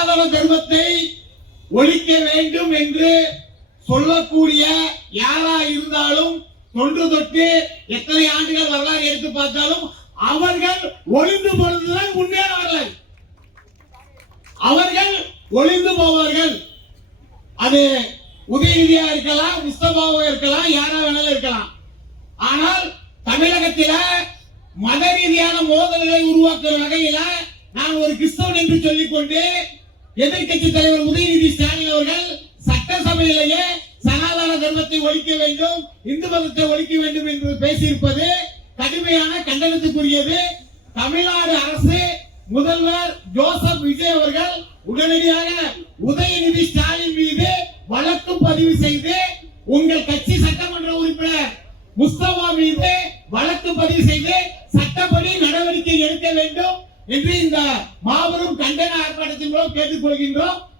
சனாதன தர்மத்தை ஒழிக்க வேண்டும் என்று சொல்லக்கூடிய யாரா இருந்தாலும் தொன்று தொட்டு எத்தனை ஆண்டுகள் வரலாறு எடுத்து பார்த்தாலும் அவர்கள் ஒளிந்து போனதுதான் முன்னேறவர்கள். அவர்கள் ஒளிந்து போவார்கள். அது உதயநிதியா இருக்கலாம், முஸ்தபாவா இருக்கலாம், யாரா வேணாலும் இருக்கலாம். ஆனால் தமிழகத்தில மத ரீதியான மோதல்களை உருவாக்குற வகையில நான் ஒரு கிறிஸ்தவன் என்று சொல்லிக்கொண்டு எதிர்கட்சி தலைவர் உதயநிதி ஸ்டாலின் அவர்கள் சட்டசபையிலேயே சனாதன தர்மத்தை ஒழிக்க வேண்டும், இந்து மதத்தை ஒழிக்க வேண்டும் என்று பேசியிருப்பது கடுமையான கண்டனத்துக்குரியது. தமிழ்நாடு அரசு முதல்வர் ஜோசப் விஜய் அவர்கள் உடனடியாக உதயநிதி ஸ்டாலின் மீது வழக்கு பதிவு செய்து உங்கள் கட்சி சட்டமன்ற உறுப்பினர் முஸ்தபா மீது வழக்கு பதிவு செய்து சட்டப்படி நடவடிக்கை எடுக்க வேண்டும் என்று இந்த மாபெரும் கண்டன ஆர்ப்பாட்டத்தின் மூலம் கேட்டுக்கொள்கின்றோம்.